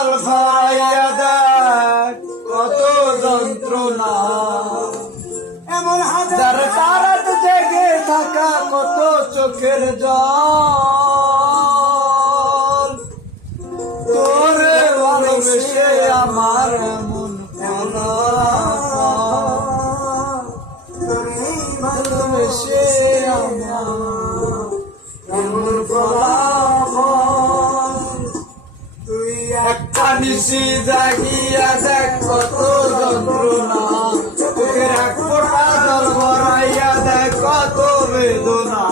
জল ভরাইয়া দেখ কত যন্ত্রণা, এমন হাজার রাত জেগে থাকা কত চোখের জল, তোরে ভালোবেসে আমার এমন ফলাফল, তোরে ভালোবেসে আমার এমন ফলাফল। তুই একটা নিশি জাগিয়া দেখ কত যন্ত্রণা, চোখের এক ফোঁটা জল ভরাইয়া দেখ কত বেদনা,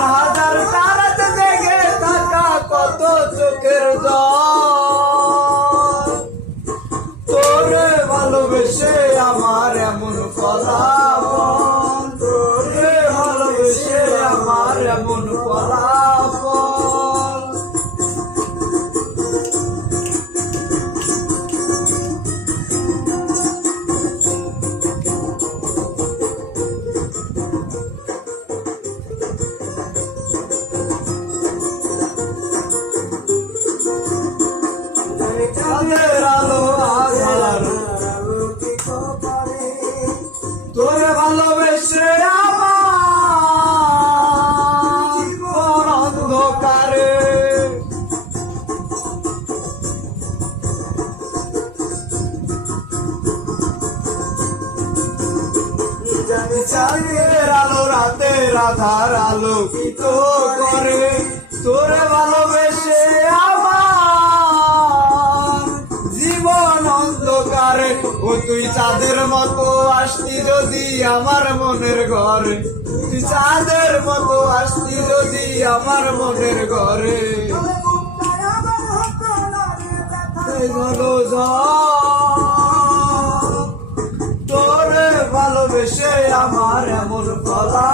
হাজার তারাতে জেগে থাকা কত চোখের জল, তোরে ভালোবেসে আমার এমন ফলাফল, তোরে ভালোবেসে আমার এমন ফলাফল। চাঁদের আলো আধার তোরে ভালোবেসে আমার জীবন অন্ধকারে, চাঁদের আলো রাতের আধার আলোকিত করে, তোরে ভালোবেসে আমার জীবন অন্ধকারে। ও তুই চাঁদের মতো আসতি যদি আমার মনের ঘরে, তুই চাঁদের মতো আসতি যদি আমার মনের ঘরে, ঘন জল তোরে ভালোবেসে আমার এমন ফলা